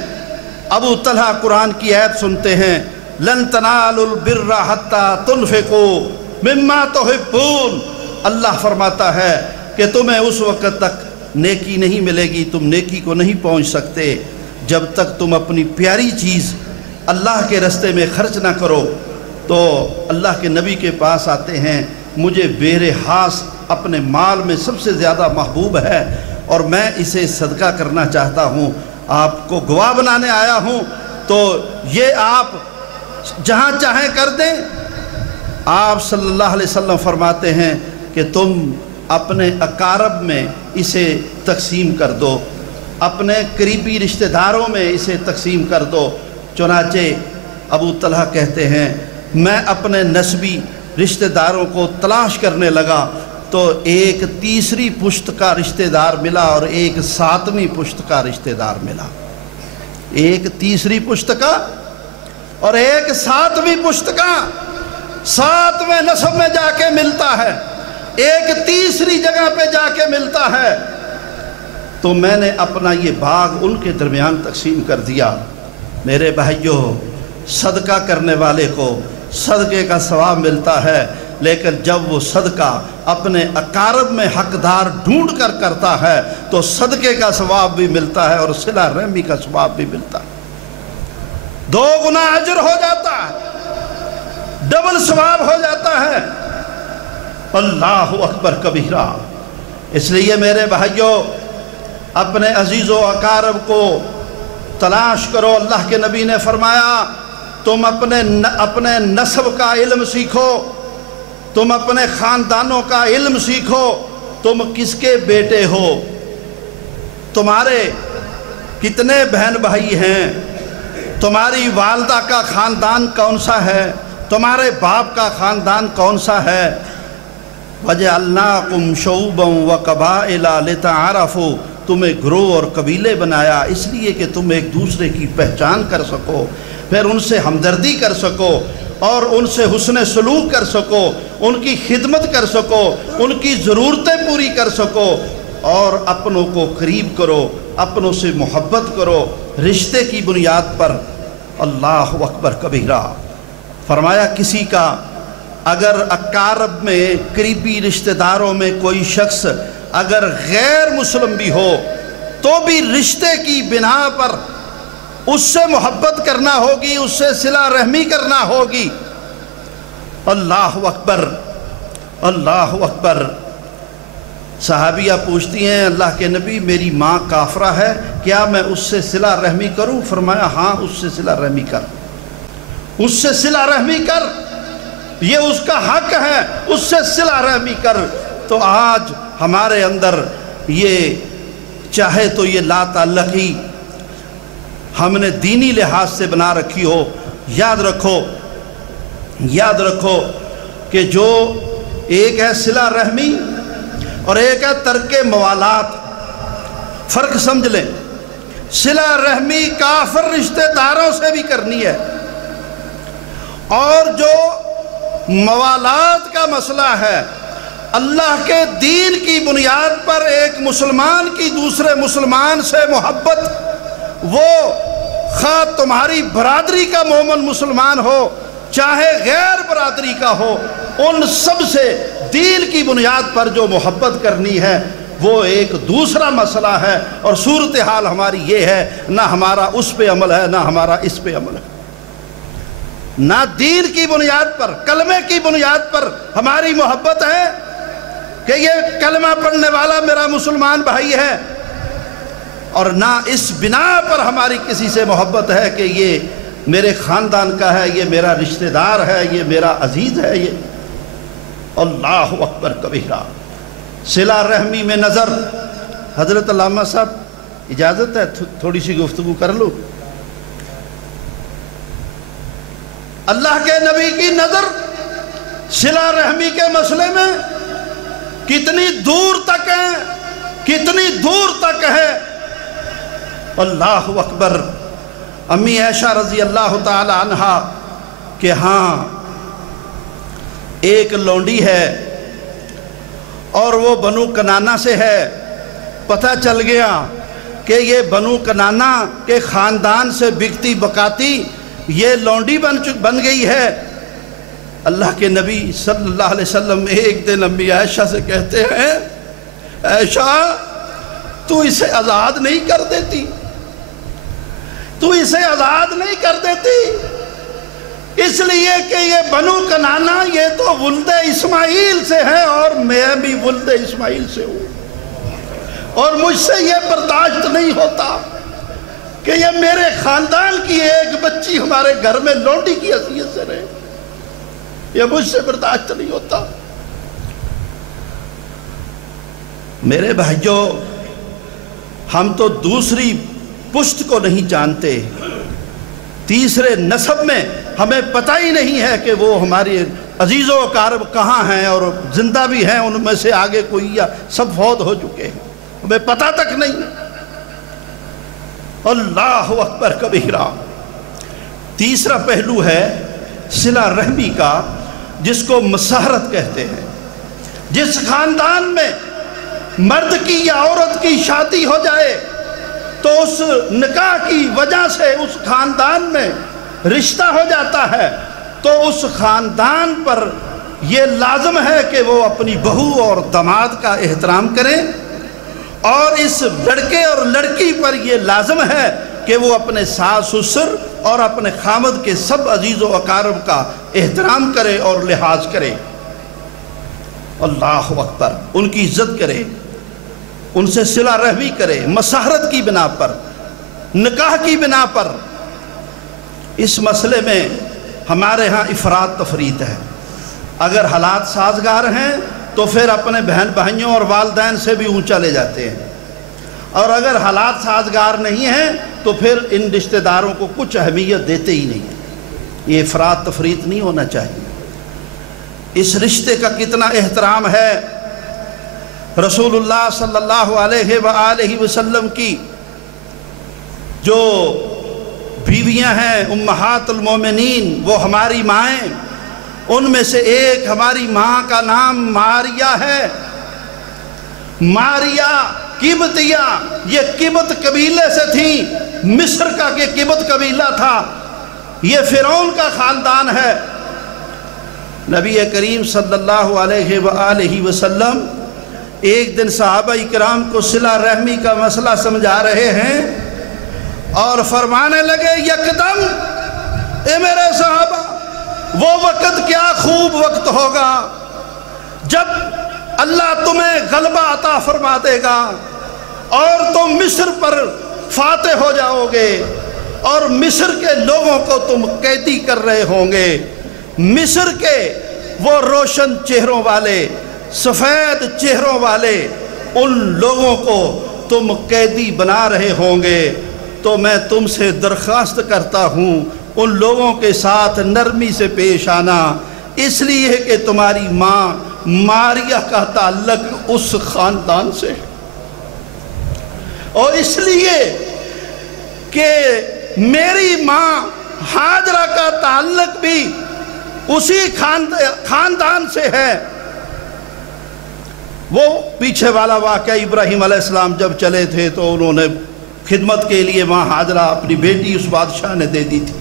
ابو طلحہ قرآن کی آیت سنتے ہیں، لن تنالوا البر حتی تنفقوا مما تحبون۔ اللہ فرماتا ہے کہ تمہیں اس وقت تک نیکی نہیں ملے گی، تم نیکی کو نہیں پہنچ سکتے جب تک تم اپنی پیاری چیز اللہ کے رستے میں خرچ نہ کرو۔ تو اللہ کے نبی کے پاس آتے ہیں، مجھے بیر حاس اپنے مال میں سب سے زیادہ محبوب ہے اور میں اسے صدقہ کرنا چاہتا ہوں، آپ کو گواہ بنانے آیا ہوں، تو یہ آپ جہاں چاہیں کر دیں۔ آپ صلی اللہ علیہ وسلم فرماتے ہیں کہ تم اپنے اقارب میں اسے تقسیم کر دو، اپنے قریبی رشتہ داروں میں اسے تقسیم کر دو۔ چنانچہ ابو طلحہ کہتے ہیں میں اپنے نسبی رشتہ داروں کو تلاش کرنے لگا تو ایک تیسری پشت کا رشتہ دار ملا اور ایک ساتویں پشت کا رشتہ دار ملا، ایک تیسری پشت کا اور ایک ساتویں پشت کا، ساتویں نسب میں جا کے ملتا ہے، ایک تیسری جگہ پہ جا کے ملتا ہے۔ تو میں نے اپنا یہ باغ ان کے درمیان تقسیم کر دیا۔ میرے بھائیوں، صدقہ کرنے والے کو صدقے کا ثواب ملتا ہے، لیکن جب وہ صدقہ اپنے اقارب میں حقدار ڈھونڈ کر کرتا ہے تو صدقے کا ثواب بھی ملتا ہے اور صلہ رحمی کا ثواب بھی ملتا ہے، 2 گنا اجر ہو جاتا ہے، ڈبل ثواب ہو جاتا ہے۔ اللہ اکبر کبیرہ۔ اس لیے میرے بھائیوں، اپنے عزیز و اقارب کو تلاش کرو۔ اللہ کے نبی نے فرمایا تم اپنے نسب کا علم سیکھو، تم اپنے خاندانوں کا علم سیکھو، تم کس کے بیٹے ہو، تمہارے کتنے بہن بھائی ہیں، تمہاری والدہ کا خاندان کون سا ہے، تمہارے باپ کا خاندان کون سا ہے۔ وَجَعَلْنَاكُمْ شُعُوبًا وَقَبَائِلَ لِتَعَارَفُوا، تمہیں گروہ اور قبیلے بنایا اس لیے کہ تم ایک دوسرے کی پہچان کر سکو، پھر ان سے ہمدردی کر سکو اور ان سے حسن سلوک کر سکو، ان کی خدمت کر سکو، ان کی ضرورتیں پوری کر سکو، اور اپنوں کو قریب کرو، اپنوں سے محبت کرو رشتے کی بنیاد پر۔ اللہ اکبر کبیرہ۔ فرمایا کسی کا اگر اقارب میں، قریبی رشتہ داروں میں کوئی شخص اگر غیر مسلم بھی ہو تو بھی رشتے کی بنا پر اس سے محبت کرنا ہوگی، اس سے صلہ رحمی کرنا ہوگی۔ اللہ اکبر، اللہ اکبر۔ صحابیہ پوچھتی ہیں اللہ کے نبی میری ماں کافرہ ہے، کیا میں اس سے صلہ رحمی کروں؟ فرمایا ہاں، اس سے صلہ رحمی کر، اس سے صلہ رحمی کر، یہ اس کا حق ہے، اس سے صلہ رحمی کر۔ تو آج ہمارے اندر یہ چاہے تو یہ لا تعلقی ہم نے دینی لحاظ سے بنا رکھی ہو، یاد رکھو کہ جو ایک ہے صلہ رحمی اور ایک ہے ترک موالات، فرق سمجھ لیں۔ صلہ رحمی کافر رشتہ داروں سے بھی کرنی ہے، اور جو موالات کا مسئلہ ہے، اللہ کے دین کی بنیاد پر ایک مسلمان کی دوسرے مسلمان سے محبت، وہ خواہ تمہاری برادری کا مومن مسلمان ہو چاہے غیر برادری کا ہو، ان سب سے دین کی بنیاد پر جو محبت کرنی ہے وہ ایک دوسرا مسئلہ ہے، اور صورتحال ہماری یہ ہے، نہ ہمارا اس پہ عمل ہے نہ ہمارا اس پہ عمل ہے، نہ دین کی بنیاد پر، کلمے کی بنیاد پر ہماری محبت ہے کہ یہ کلمہ پڑھنے والا میرا مسلمان بھائی ہے، اور نہ اس بنا پر ہماری کسی سے محبت ہے کہ یہ میرے خاندان کا ہے، یہ میرا رشتہ دار ہے، یہ میرا عزیز ہے۔ یہ اللہ اکبر کبیرہ۔ صلہ رحمی میں نظر۔ حضرت علامہ صاحب اجازت ہے تھوڑی سی گفتگو کر لوں؟ اللہ کے نبی کی نظر صلہ رحمی کے مسئلے میں کتنی دور تک ہے، کتنی دور تک ہے۔ اللہ اکبر۔ امی عائشہ رضی اللہ تعالی عنہا کہ ہاں ایک لونڈی ہے اور وہ بنو کنانہ سے ہے، پتہ چل گیا کہ یہ بنو کنانہ کے خاندان سے بکتی بکاتی یہ لونڈی بن گئی ہے۔ اللہ کے نبی صلی اللہ علیہ وسلم ایک دن امی عائشہ سے کہتے ہیں، عائشہ تو اسے آزاد نہیں کر دیتی، تو اسے آزاد نہیں کر دیتی، اس لیے کہ یہ بنو کنانہ یہ تو ولد اسماعیل سے ہے اور میں بھی ولد اسماعیل سے ہوں، اور مجھ سے یہ برداشت نہیں ہوتا کہ یہ میرے خاندان کی ایک بچی ہمارے گھر میں لونڈی کی حیثیت سے رہے، یہ مجھ سے برداشت نہیں ہوتا۔ میرے بھائیوں، ہم تو دوسری پشت کو نہیں جانتے، تیسرے نسب میں ہمیں پتہ ہی نہیں ہے کہ وہ ہماری عزیز و اقارب کہاں ہیں، اور زندہ بھی ہیں ان میں سے آگے کوئی یا سب فوت ہو چکے ہیں، ہمیں پتہ تک نہیں۔ اللہ اکبر کبیرہ۔ تیسرا پہلو ہے صلہ رحمی کا، جس کو مساہرت کہتے ہیں۔ جس خاندان میں مرد کی یا عورت کی شادی ہو جائے تو اس نکاح کی وجہ سے اس خاندان میں رشتہ ہو جاتا ہے، تو اس خاندان پر یہ لازم ہے کہ وہ اپنی بہو اور داماد کا احترام کریں، اور اس لڑکے اور لڑکی پر یہ لازم ہے کہ وہ اپنے ساس سسر اور اپنے خامد کے سب عزیز و اقارب کا احترام کرے اور لحاظ کرے۔ اللہ اکبر۔ ان کی عزت کرے، ان سے صلہ رحمی کرے، مساہرت کی بنا پر، نکاح کی بنا پر۔ اس مسئلے میں ہمارے ہاں افراط تفریط ہے۔ اگر حالات سازگار ہیں تو پھر اپنے بہن بھائیوں اور والدین سے بھی اونچا لے جاتے ہیں، اور اگر حالات سازگار نہیں ہیں تو پھر ان رشتہ داروں کو کچھ اہمیت دیتے ہی نہیں۔ یہ افراط تفریط نہیں ہونا چاہیے۔ اس رشتے کا کتنا احترام ہے۔ رسول اللہ صلی اللہ علیہ وآلہ وسلم کی جو بیویاں ہیں امہات المومنین، وہ ہماری مائیں، ان میں سے ایک ہماری ماں کا نام ماریہ ہے۔ ماریہ قبطیہ، یہ قبط قبیلے سے تھیں، مصر کا کہ قبط قبیلہ تھا، یہ فرعون کا خاندان ہے۔ نبی کریم صلی اللہ علیہ وآلہ وسلم ایک دن صحابہ اکرام کو صلہ رحمی کا مسئلہ سمجھا رہے ہیں اور فرمانے لگے، یکدم اے میرے صحابہ، وہ وقت کیا خوب وقت ہوگا جب اللہ تمہیں غلبہ عطا فرما دے گا اور تم مصر پر فاتح ہو جاؤ گے، اور مصر کے لوگوں کو تم قیدی کر رہے ہوں گے۔ مصر کے وہ روشن چہروں والے، سفید چہروں والے ان لوگوں کو تم قیدی بنا رہے ہوں گے، تو میں تم سے درخواست کرتا ہوں ان لوگوں کے ساتھ نرمی سے پیش آنا، اس لیے کہ تمہاری ماں ماریہ کا تعلق اس خاندان سے ہے، اور اس لیے کہ میری ماں ہاجرہ کا تعلق بھی اسی خاندان سے ہے۔ وہ پیچھے والا واقعہ، ابراہیم علیہ السلام جب چلے تھے تو انہوں نے خدمت کے لیے ماں ہاجرہ اپنی بیٹی اس بادشاہ نے دے دی تھی۔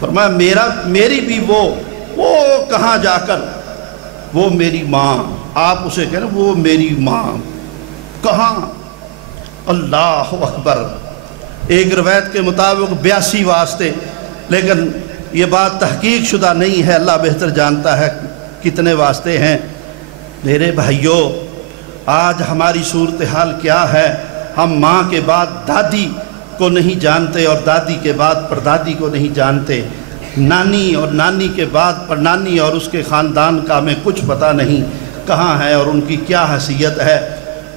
فرمایا میری بھی وہ کہاں جا کر، وہ میری ماں، آپ اسے کہہ رہے وہ میری ماں، کہاں؟ اللہ اکبر، ایک روایت کے مطابق 82 واسطے، لیکن یہ بات تحقیق شدہ نہیں ہے، اللہ بہتر جانتا ہے کتنے واسطے ہیں۔ میرے بھائیوں، آج ہماری صورتحال کیا ہے؟ ہم ماں کے بعد دادی کو نہیں جانتے اور دادی کے بعد پردادی کو نہیں جانتے، نانی اور نانی کے بعد پرنانی اور اس کے خاندان کا ہمیں کچھ پتہ نہیں کہاں ہے اور ان کی کیا حیثیت ہے،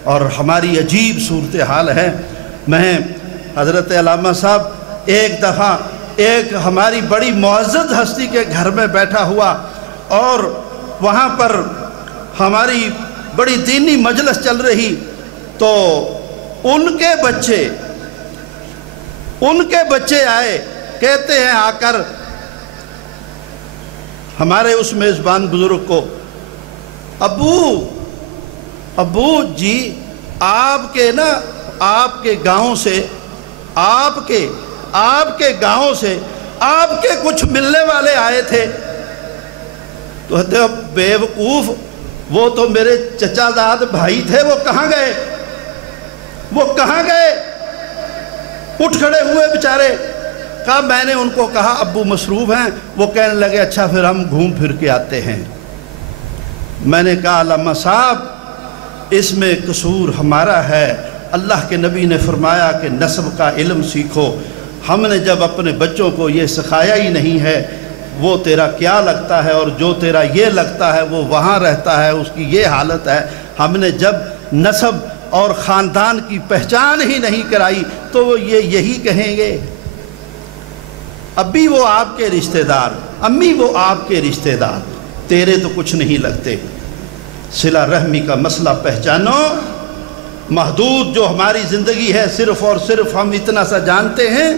اور ہماری عجیب صورتحال ہے۔ میں حضرت علامہ صاحب ایک دفعہ ایک ہماری بڑی معزز ہستی کے گھر میں بیٹھا ہوا، اور وہاں پر ہماری بڑی دینی مجلس چل رہی، تو ان کے بچے آئے، کہتے ہیں آ کر ہمارے اس میزبان بزرگ کو، ابو جی آپ کے گاؤں سے آپ کے گاؤں سے آپ کے کچھ ملنے والے آئے تھے۔ تو کہتے ہیں بیوقوف، وہ تو میرے چچا زاد بھائی تھے، وہ کہاں گئے؟ اٹھ کھڑے ہوئے بیچارے۔ کہا میں نے ان کو کہا ابو مصروف ہیں، وہ کہنے لگے اچھا پھر ہم گھوم پھر کے آتے ہیں۔ میں نے کہا علامہ صاحب اس میں قصور ہمارا ہے، اللہ کے نبی نے فرمایا کہ نسب کا علم سیکھو، ہم نے جب اپنے بچوں کو یہ سکھایا ہی نہیں ہے، وہ تیرا کیا لگتا ہے اور جو تیرا یہ لگتا ہے وہ وہاں رہتا ہے، اس کی یہ حالت ہے۔ ہم نے جب نسب اور خاندان کی پہچان ہی نہیں کرائی تو وہ یہی کہیں گے۔ ابھی وہ آپ کے رشتہ دار، امی وہ آپ کے رشتہ دار، تیرے تو کچھ نہیں لگتے۔ صلہ رحمی کا مسئلہ پہچانو۔ محدود جو ہماری زندگی ہے، صرف اور صرف ہم اتنا سا جانتے ہیں،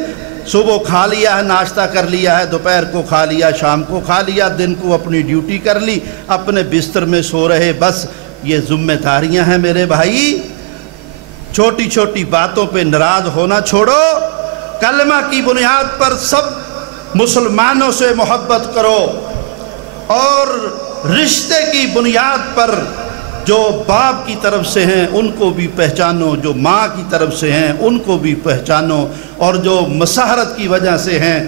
صبح کھا لیا ہے، ناشتہ کر لیا ہے، دوپہر کو کھا لیا، شام کو کھا لیا، دن کو اپنی ڈیوٹی کر لی، اپنے بستر میں سو رہے، بس یہ ذمہ داریاں ہیں میرے بھائی۔ چھوٹی چھوٹی باتوں پہ ناراض ہونا چھوڑو، کلمہ کی بنیاد پر سب مسلمانوں سے محبت کرو، اور رشتے کی بنیاد پر جو باپ کی طرف سے ہیں ان کو بھی پہچانو، جو ماں کی طرف سے ہیں ان کو بھی پہچانو، اور جو مساہرت کی وجہ سے ہیں،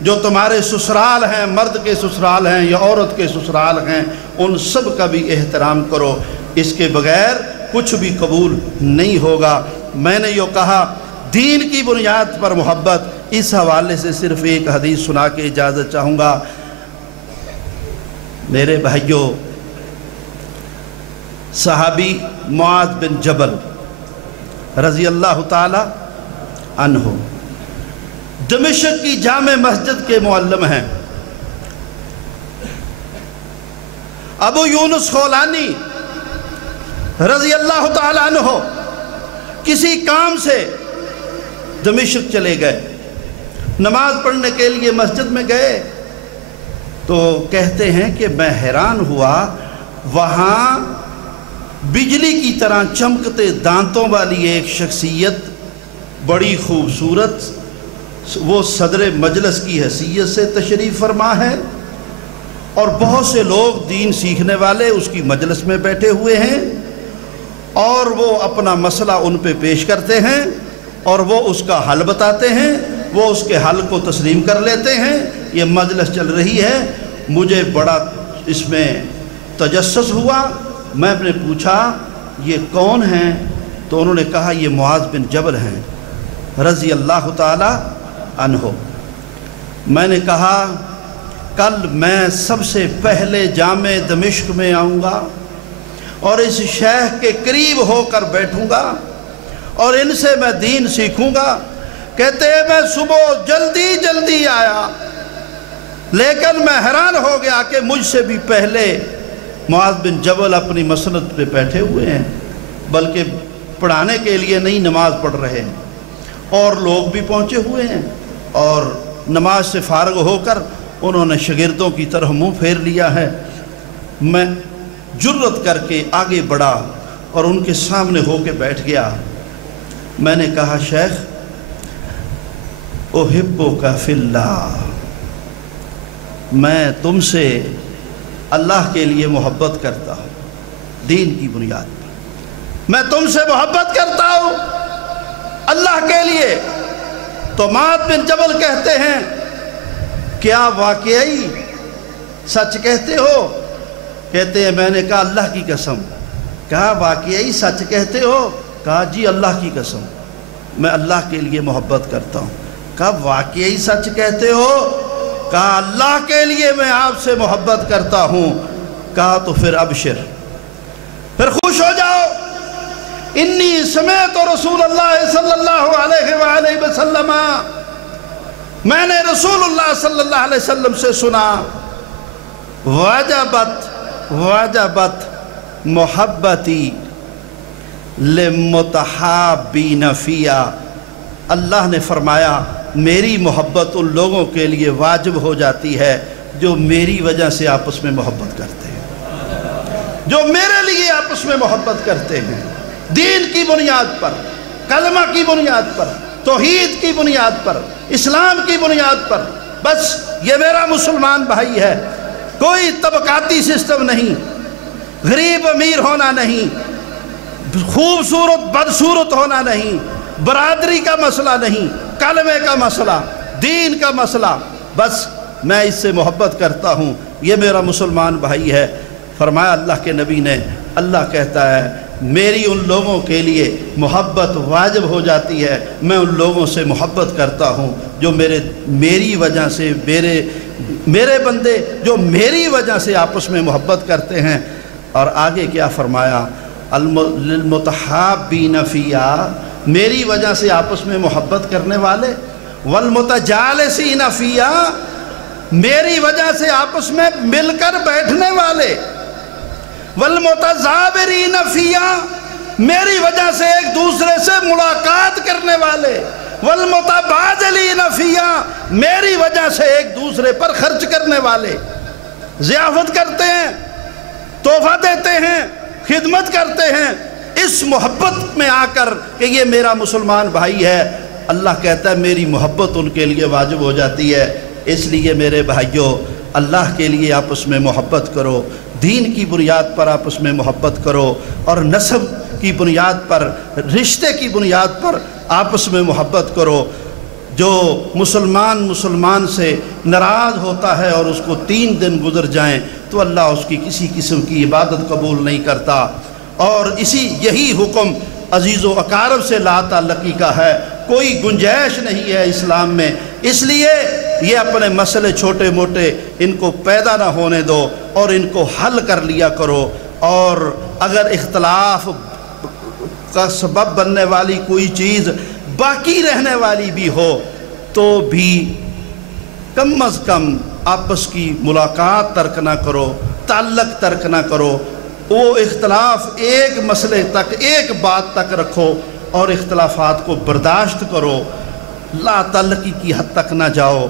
جو تمہارے سسرال ہیں، مرد کے سسرال ہیں یا عورت کے سسرال ہیں، ان سب کا بھی احترام کرو۔ اس کے بغیر کچھ بھی قبول نہیں ہوگا۔ میں نے یہ کہا دین کی بنیاد پر محبت، اس حوالے سے صرف ایک حدیث سنا کے اجازت چاہوں گا۔ میرے بھائیوں، صحابی معاذ بن جبل رضی اللہ تعالی عنہ دمشق کی جامع مسجد کے معلم ہیں۔ ابو یونس خولانی رضی اللہ تعالی عنہ کسی کام سے دمشق چلے گئے، نماز پڑھنے کے لیے مسجد میں گئے، تو کہتے ہیں کہ میں حیران ہوا، وہاں بجلی کی طرح چمکتے دانتوں والی ایک شخصیت، بڑی خوبصورت، وہ صدر مجلس کی حیثیت سے تشریف فرما ہے، اور بہت سے لوگ دین سیکھنے والے اس کی مجلس میں بیٹھے ہوئے ہیں، اور وہ اپنا مسئلہ ان پہ پیش کرتے ہیں اور وہ اس کا حل بتاتے ہیں، وہ اس کے حل کو تسلیم کر لیتے ہیں۔ یہ مجلس چل رہی ہے، مجھے بڑا اس میں تجسس ہوا۔ میں نے پوچھا یہ کون ہیں؟ تو انہوں نے کہا یہ معاذ بن جبل ہیں رضی اللہ تعالی عنہ۔ میں نے کہا کل میں سب سے پہلے جامع دمشق میں آؤں گا اور اس شیخ کے قریب ہو کر بیٹھوں گا اور ان سے میں دین سیکھوں گا۔ کہتے ہیں میں صبح جلدی آیا، لیکن میں حیران ہو گیا کہ مجھ سے بھی پہلے معاذ بن جبل اپنی مسند پہ بیٹھے ہوئے ہیں، بلکہ پڑھانے کے لیے نہیں نماز پڑھ رہے ہیں، اور لوگ بھی پہنچے ہوئے ہیں، اور نماز سے فارغ ہو کر انہوں نے شاگردوں کی طرح منہ پھیر لیا ہے۔ میں جرت کر کے آگے بڑھا اور ان کے سامنے ہو کے بیٹھ گیا۔ میں نے کہا شیخ احبک فی اللہ، میں تم سے اللہ کے لیے محبت کرتا ہوں، دین کی بنیاد پر۔ میں تم سے محبت کرتا ہوں اللہ کے لیے۔ تو معاذ بن جبل کہتے ہیں کیا واقعی سچ کہتے ہو؟ کہتے ہیں میں نے کہا اللہ کی قسم۔ کہا واقعی سچ کہتے ہو؟ کہا جی اللہ کی قسم میں اللہ کے لیے محبت کرتا ہوں۔ کہا واقعی سچ کہتے ہو؟ کہا اللہ کے لیے میں آپ سے محبت کرتا ہوں۔ کہا تو پھر ابشر، پھر خوش ہو جاؤ۔ انی سمعت رسول اللہ صلی اللہ علیہ وآلہ وسلم، میں نے رسول اللہ صلی اللہ علیہ وسلم سے سنا، وجبت محبتی للمتحابین فیہا، اللہ نے فرمایا میری محبت ان لوگوں کے لیے واجب ہو جاتی ہے جو میری وجہ سے آپس میں محبت کرتے ہیں، جو میرے لیے آپس میں محبت کرتے ہیں، دین کی بنیاد پر، کلمہ کی بنیاد پر، توحید کی بنیاد پر، اسلام کی بنیاد پر۔ بس یہ میرا مسلمان بھائی ہے، کوئی طبقاتی سسٹم نہیں، غریب امیر ہونا نہیں، خوبصورت بدصورت ہونا نہیں، برادری کا مسئلہ نہیں، کلمے کا مسئلہ، دین کا مسئلہ۔ بس میں اس سے محبت کرتا ہوں، یہ میرا مسلمان بھائی ہے۔ فرمایا اللہ کے نبی نے، اللہ کہتا ہے میری ان لوگوں کے لیے محبت واجب ہو جاتی ہے، میں ان لوگوں سے محبت کرتا ہوں جو میری وجہ سے میرے بندے جو میری وجہ سے آپس میں محبت کرتے ہیں۔ اور آگے کیا فرمایا؟ للمتحابین فیہا، میری وجہ سے آپس میں محبت کرنے والے، والمتجالسین فیہا، میری وجہ سے آپس میں مل کر بیٹھنے والے، والمتزابرین فیہا، میری وجہ سے ایک دوسرے سے ملاقات کرنے والے، والمتبادلین فیہا، میری وجہ سے ایک دوسرے پر خرچ کرنے والے، ضیافت کرتے ہیں، تحفہ دیتے ہیں، خدمت کرتے ہیں، اس محبت میں آ کر کہ یہ میرا مسلمان بھائی ہے، اللہ کہتا ہے میری محبت ان کے لیے واجب ہو جاتی ہے۔ اس لیے میرے بھائیوں اللہ کے لیے آپس میں محبت کرو، دین کی بنیاد پر آپس میں محبت کرو، اور نسب کی بنیاد پر، رشتے کی بنیاد پر آپس میں محبت کرو۔ جو مسلمان سے ناراض ہوتا ہے اور اس کو 3 دن گزر جائیں تو اللہ اس کی کسی قسم کی عبادت قبول نہیں کرتا۔ اور یہی حکم عزیز و اقارب سے لا تعلقی کا ہے، کوئی گنجائش نہیں ہے اسلام میں۔ اس لیے یہ اپنے مسئلے چھوٹے موٹے ان کو پیدا نہ ہونے دو اور ان کو حل کر لیا کرو، اور اگر اختلاف کا سبب بننے والی کوئی چیز باقی رہنے والی بھی ہو تو بھی کم از کم آپس کی ملاقات ترک نہ کرو، تعلق ترک نہ کرو، وہ اختلاف ایک مسئلے تک، ایک بات تک رکھو اور اختلافات کو برداشت کرو، لا تعلقی کی حد تک نہ جاؤ۔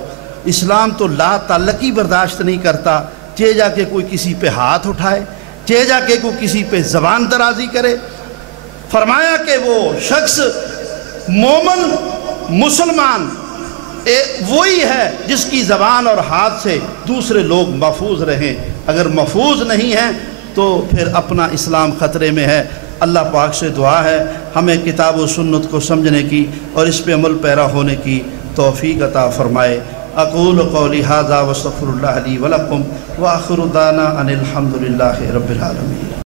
اسلام تو لا تعلقی برداشت نہیں کرتا، چاہے جا کے کوئی کسی پہ ہاتھ اٹھائے، چاہے جا کے کوئی کسی پہ زبان درازی کرے۔ فرمایا کہ وہ شخص مومن مسلمان وہی ہے جس کی زبان اور ہاتھ سے دوسرے لوگ محفوظ رہیں، اگر محفوظ نہیں ہیں تو پھر اپنا اسلام خطرے میں ہے۔ اللہ پاک سے دعا ہے ہمیں کتاب و سنت کو سمجھنے کی اور اس پہ عمل پیرا ہونے کی توفیق عطا فرمائے۔ اقول قولی ھذا واستغفر اللہ لی ولکم وآخر دعوانا ان الحمد للہ رب العالمین۔